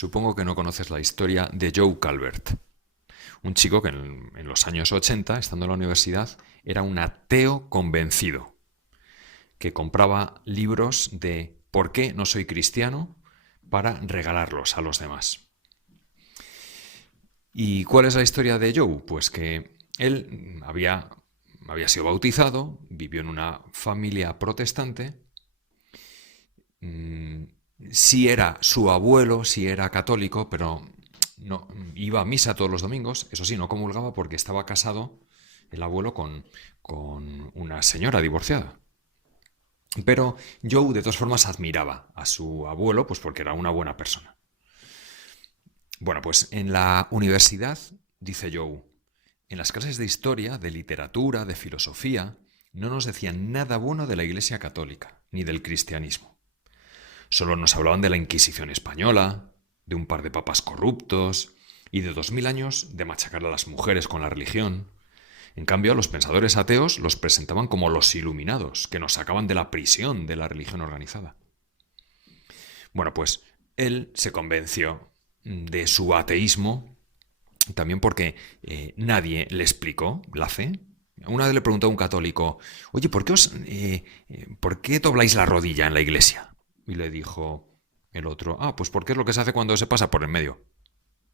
Supongo que no conoces la historia de Joe Calvert, un chico que en los años 80, estando en la universidad, era un ateo convencido, que compraba libros de ¿por qué no soy cristiano? Para regalarlos a los demás. ¿Y cuál es la historia de Joe? Pues que él había sido bautizado, vivió en una familia protestante. Sí era su abuelo, sí era católico, pero no iba a misa todos los domingos. Eso sí, no comulgaba porque estaba casado el abuelo con una señora divorciada. Pero Joe de todas formas admiraba a su abuelo, pues porque era una buena persona. Bueno, pues en la universidad, dice Joe, en las clases de historia, de literatura, de filosofía, no nos decían nada bueno de la Iglesia Católica, ni del cristianismo. Solo nos hablaban de la Inquisición española, de un par de papas corruptos y de 2000 años de machacar a las mujeres con la religión. En cambio, los pensadores ateos los presentaban como los iluminados, que nos sacaban de la prisión de la religión organizada. Bueno, pues él se convenció de su ateísmo también porque nadie le explicó la fe. Una vez le preguntó a un católico, oye, ¿por qué dobláis la rodilla en la iglesia? Y le dijo el otro, pues porque es lo que se hace cuando se pasa por el medio.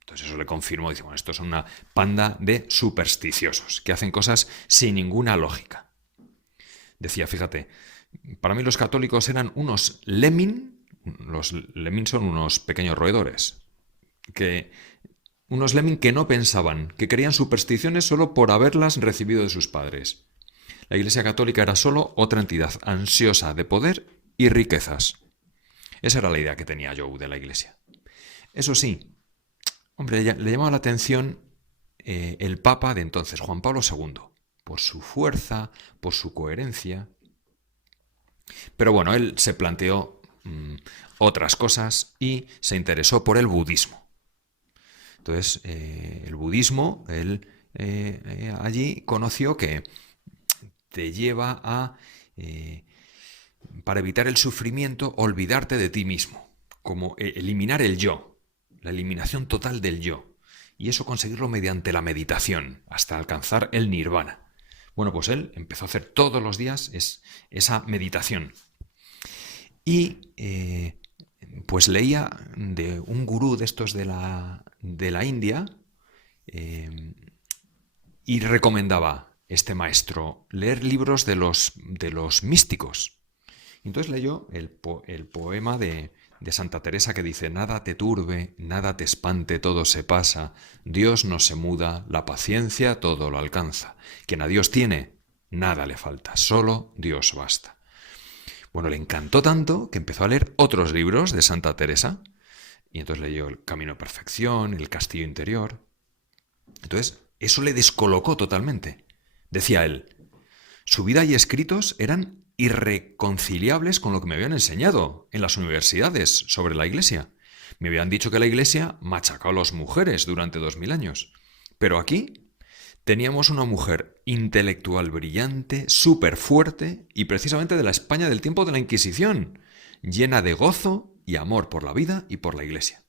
Entonces eso le confirmó, dice, bueno, estos son una panda de supersticiosos que hacen cosas sin ninguna lógica. Decía, fíjate, para mí los católicos eran unos lemming, los lemming son unos pequeños roedores, unos lemming que no pensaban, que querían supersticiones solo por haberlas recibido de sus padres. La Iglesia Católica era solo otra entidad ansiosa de poder y riquezas. Esa era la idea que tenía Joe de la Iglesia. Eso sí, hombre, le llamaba la atención el Papa de entonces, Juan Pablo II, por su fuerza, por su coherencia. Pero bueno, él se planteó otras cosas y se interesó por el budismo. Entonces, el budismo, él allí conoció que te lleva a, para evitar el sufrimiento, olvidarte de ti mismo, como eliminar el yo, la eliminación total del yo, y eso conseguirlo mediante la meditación, hasta alcanzar el nirvana. Bueno, pues él empezó a hacer todos los días esa meditación. Y pues leía de un gurú de estos de la India y recomendaba este maestro leer libros de los místicos. Entonces leyó el poema de Santa Teresa que dice: nada te turbe, nada te espante, todo se pasa, Dios no se muda, la paciencia todo lo alcanza. Quien a Dios tiene, nada le falta, solo Dios basta. Bueno, le encantó tanto que empezó a leer otros libros de Santa Teresa y entonces leyó El Camino a Perfección, El Castillo Interior. Entonces, eso le descolocó totalmente. Decía él, su vida y escritos eran irreconciliables con lo que me habían enseñado en las universidades sobre la Iglesia. Me habían dicho que la Iglesia machacó a las mujeres durante 2000 años. Pero aquí teníamos una mujer intelectual brillante, súper fuerte y precisamente de la España del tiempo de la Inquisición, llena de gozo y amor por la vida y por la Iglesia.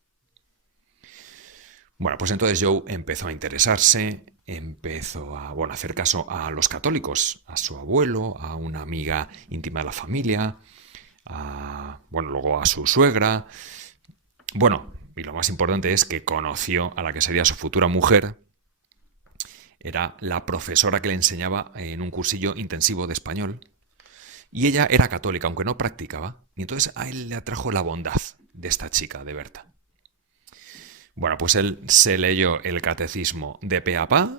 Bueno, pues entonces Joe empezó a interesarse, empezó a hacer caso a los católicos, a su abuelo, a una amiga íntima de la familia, luego a su suegra. Bueno, y lo más importante es que conoció a la que sería su futura mujer. Era la profesora que le enseñaba en un cursillo intensivo de español. Y ella era católica, aunque no practicaba. Y entonces a él le atrajo la bondad de esta chica, de Berta. Bueno, pues él se leyó el catecismo de pe a pa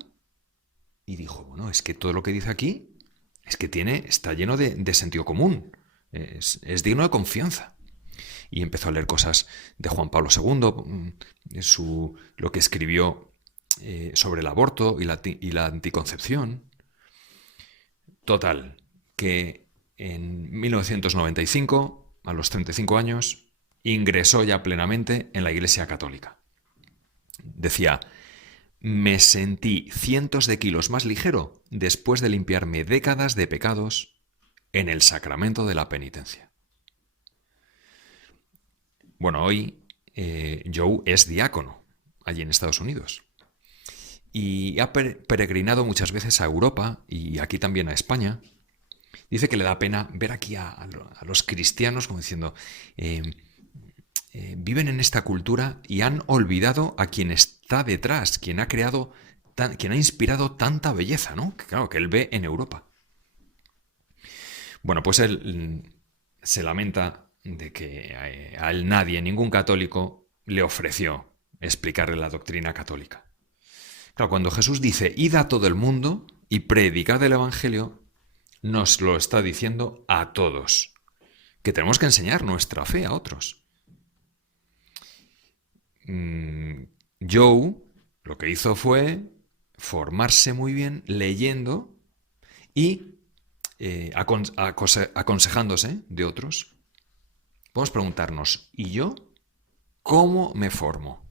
y dijo, bueno, es que todo lo que dice aquí es que está lleno de sentido común, es digno de confianza. Y empezó a leer cosas de Juan Pablo II, lo que escribió sobre el aborto y la anticoncepción. Total, que en 1995, a los 35 años, ingresó ya plenamente en la Iglesia Católica. Decía, me sentí cientos de kilos más ligero después de limpiarme décadas de pecados en el sacramento de la penitencia. Bueno, hoy Joe es diácono allí en Estados Unidos. Y ha peregrinado muchas veces a Europa y aquí también a España. Dice que le da pena ver aquí a los cristianos como diciendo, viven en esta cultura y han olvidado a quien está detrás, quien ha creado, quien ha inspirado tanta belleza, ¿no? Que claro, que él ve en Europa. Bueno, pues él se lamenta de que a él nadie, ningún católico, le ofreció explicarle la doctrina católica. Claro, cuando Jesús dice, id a todo el mundo y predicad el Evangelio, nos lo está diciendo a todos, que tenemos que enseñar nuestra fe a otros. Joe lo que hizo fue formarse muy bien leyendo y aconsejándose de otros. Podemos preguntarnos, ¿y yo cómo me formo?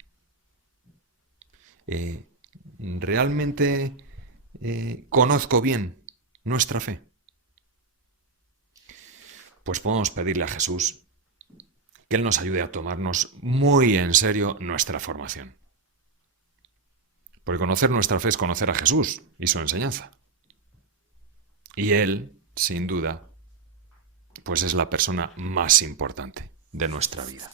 ¿Realmente conozco bien nuestra fe? Pues podemos pedirle a Jesús que Él nos ayude a tomarnos muy en serio nuestra formación. Porque conocer nuestra fe es conocer a Jesús y su enseñanza. Y Él, sin duda, pues es la persona más importante de nuestra vida.